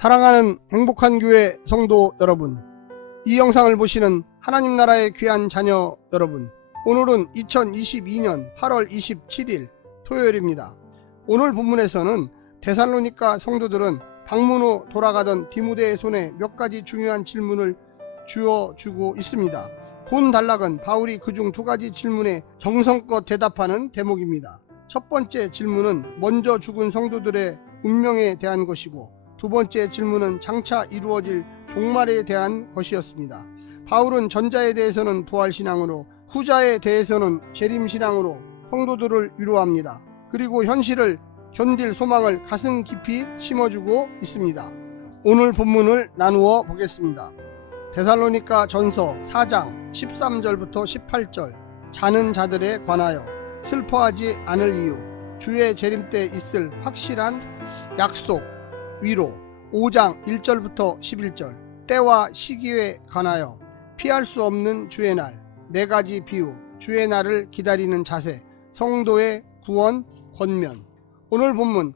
사랑하는 행복한 교회 성도 여러분, 이 영상을 보시는 하나님 나라의 귀한 자녀 여러분, 오늘은 2022년 8월 27일 토요일입니다. 오늘 본문에서는 데살로니가 성도들은 방문 후 돌아가던 디모데의 손에 몇 가지 중요한 질문을 주어주고 있습니다. 본 단락은 바울이 그중 두 가지 질문에 정성껏 대답하는 대목입니다. 첫 번째 질문은 먼저 죽은 성도들의 운명에 대한 것이고, 두 번째 질문은 장차 이루어질 종말에 대한 것이었습니다. 바울은 전자에 대해서는 부활신앙으로, 후자에 대해서는 재림신앙으로 성도들을 위로합니다. 그리고 현실을 견딜 소망을 가슴 깊이 심어주고 있습니다. 오늘 본문을 나누어 보겠습니다. 데살로니가 전서 4장 13절부터 18절, 자는 자들에 관하여 슬퍼하지 않을 이유, 주의 재림 때 있을 확실한 약속, 위로, 5장 1절부터 11절, 때와 시기에 관하여 피할 수 없는 주의 날, 네 가지 비유, 주의 날을 기다리는 자세, 성도의 구원, 권면. 오늘 본문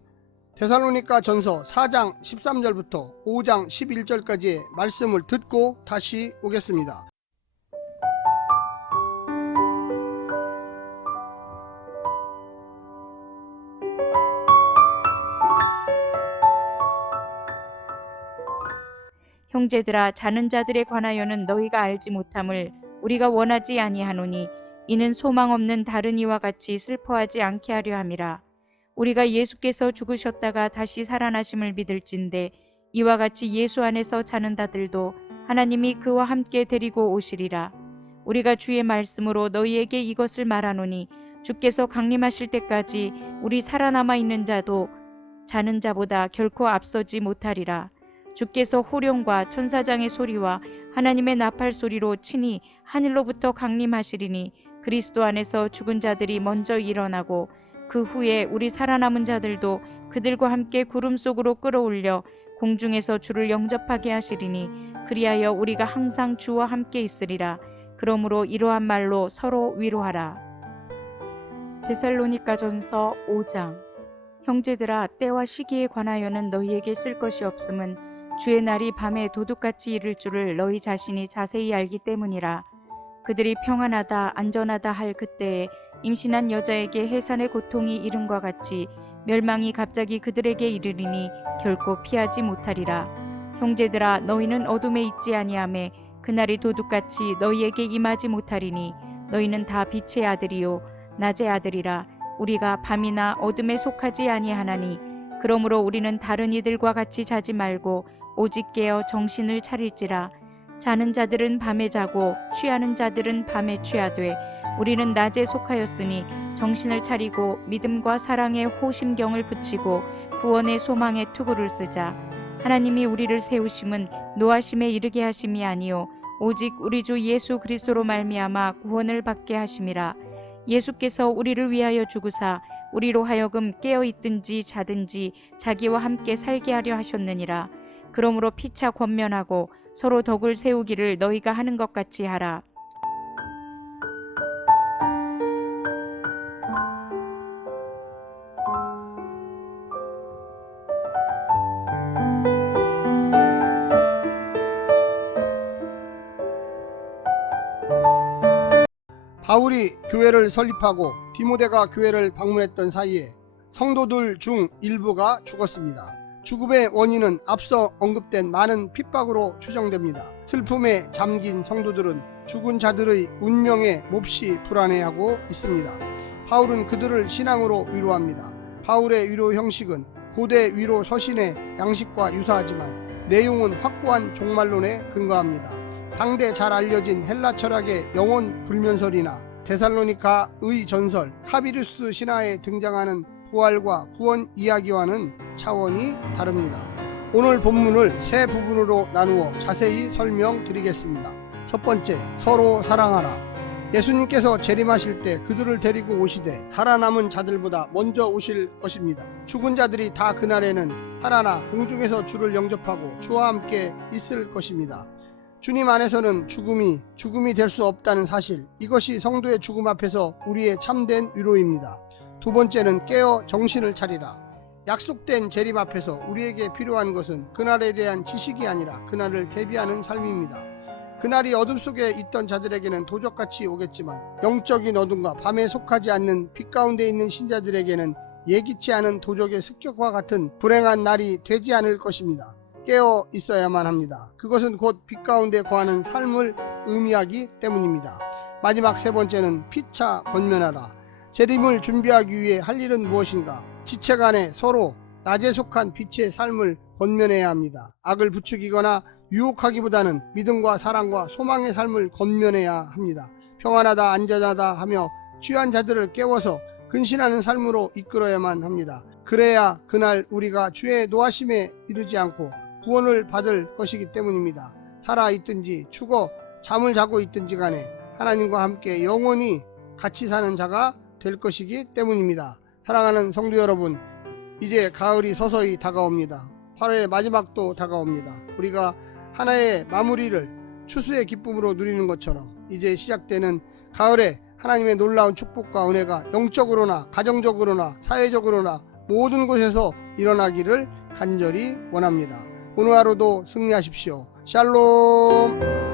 데살로니가 전서 4장 13절부터 5장 11절까지의 말씀을 듣고 다시 오겠습니다. 형제들아, 자는 자들에 관하여는 너희가 알지 못함을 우리가 원하지 아니하노니, 이는 소망 없는 다른 이와 같이 슬퍼하지 않게 하려 함이라. 우리가 예수께서 죽으셨다가 다시 살아나심을 믿을진대, 이와 같이 예수 안에서 자는 자들도 하나님이 그와 함께 데리고 오시리라. 우리가 주의 말씀으로 너희에게 이것을 말하노니, 주께서 강림하실 때까지 우리 살아남아 있는 자도 자는 자보다 결코 앞서지 못하리라. 주께서 호령과 천사장의 소리와 하나님의 나팔 소리로 친히 하늘로부터 강림하시리니, 그리스도 안에서 죽은 자들이 먼저 일어나고, 그 후에 우리 살아남은 자들도 그들과 함께 구름 속으로 끌어올려 공중에서 주를 영접하게 하시리니, 그리하여 우리가 항상 주와 함께 있으리라. 그러므로 이러한 말로 서로 위로하라. 데살로니가 전서 5장. 형제들아, 때와 시기에 관하여는 너희에게 쓸 것이 없음은 주의 날이 밤에 도둑같이 이를 줄을 너희 자신이 자세히 알기 때문이라. 그들이 평안하다 안전하다 할 그때에 임신한 여자에게 해산의 고통이 이름과 같이 멸망이 갑자기 그들에게 이르리니 결코 피하지 못하리라. 형제들아, 너희는 어둠에 있지 아니하매 그날이 도둑같이 너희에게 임하지 못하리니, 너희는 다 빛의 아들이요 낮의 아들이라. 우리가 밤이나 어둠에 속하지 아니하나니, 그러므로 우리는 다른 이들과 같이 자지 말고 오직 깨어 정신을 차릴지라. 자는 자들은 밤에 자고 취하는 자들은 밤에 취하되, 우리는 낮에 속하였으니 정신을 차리고 믿음과 사랑의 호심경을 붙이고 구원의 소망의 투구를 쓰자. 하나님이 우리를 세우심은 노하심에 이르게 하심이 아니요 오직 우리 주 예수 그리스도로 말미암아 구원을 받게 하심이라. 예수께서 우리를 위하여 죽으사 우리로 하여금 깨어 있든지 자든지 자기와 함께 살게 하려 하셨느니라. 그러므로 피차 권면하고 서로 덕을 세우기를 너희가 하는 것 같이 하라. 바울이 교회를 설립하고 디모데가 교회를 방문했던 사이에 성도들 중 일부가 죽었습니다. 죽음의 원인은 앞서 언급된 많은 핍박으로 추정됩니다. 슬픔에 잠긴 성도들은 죽은 자들의 운명에 몹시 불안해하고 있습니다. 바울은 그들을 신앙으로 위로합니다. 바울의 위로 형식은 고대 위로 서신의 양식과 유사하지만 내용은 확고한 종말론에 근거합니다. 당대 잘 알려진 헬라 철학의 영혼 불면설이나 데살로니가의 전설 카비루스 신화에 등장하는 부활과 구원 이야기와는 차원이 다릅니다. 오늘 본문을 세 부분으로 나누어 자세히 설명드리겠습니다. 첫 번째, 서로 사랑하라. 예수님께서 재림하실 때 그들을 데리고 오시되 살아남은 자들보다 먼저 오실 것입니다. 죽은 자들이 다 그날에는 살아나 공중에서 주를 영접하고 주와 함께 있을 것입니다. 주님 안에서는 죽음이 될 수 없다는 사실, 이것이 성도의 죽음 앞에서 우리의 참된 위로입니다. 두 번째는 깨어 정신을 차리라. 약속된 재림 앞에서 우리에게 필요한 것은 그날에 대한 지식이 아니라 그날을 대비하는 삶입니다. 그날이 어둠 속에 있던 자들에게는 도적같이 오겠지만 영적인 어둠과 밤에 속하지 않는 빛 가운데 있는 신자들에게는 예기치 않은 도적의 습격과 같은 불행한 날이 되지 않을 것입니다. 깨어 있어야만 합니다. 그것은 곧 빛 가운데 거하는 삶을 의미하기 때문입니다. 마지막 세 번째는 피차 권면하라. 재림을 준비하기 위해 할 일은 무엇인가? 지체 간에 서로 낮에 속한 빛의 삶을 권면해야 합니다. 악을 부추기거나 유혹하기보다는 믿음과 사랑과 소망의 삶을 권면해야 합니다. 평안하다 안전하다 하며 취한 자들을 깨워서 근신하는 삶으로 이끌어야만 합니다. 그래야 그날 우리가 주의 노하심에 이르지 않고 구원을 받을 것이기 때문입니다. 살아있든지 죽어 잠을 자고 있든지 간에 하나님과 함께 영원히 같이 사는 자가 될 것이기 때문입니다. 사랑하는 성도 여러분, 이제 가을이 서서히 다가옵니다. 8월의 마지막도 다가옵니다. 우리가 하나의 마무리를 추수의 기쁨으로 누리는 것처럼 이제 시작되는 가을에 하나님의 놀라운 축복과 은혜가 영적으로나 가정적으로나 사회적으로나 모든 곳에서 일어나기를 간절히 원합니다. 오늘 하루도 승리하십시오. 샬롬.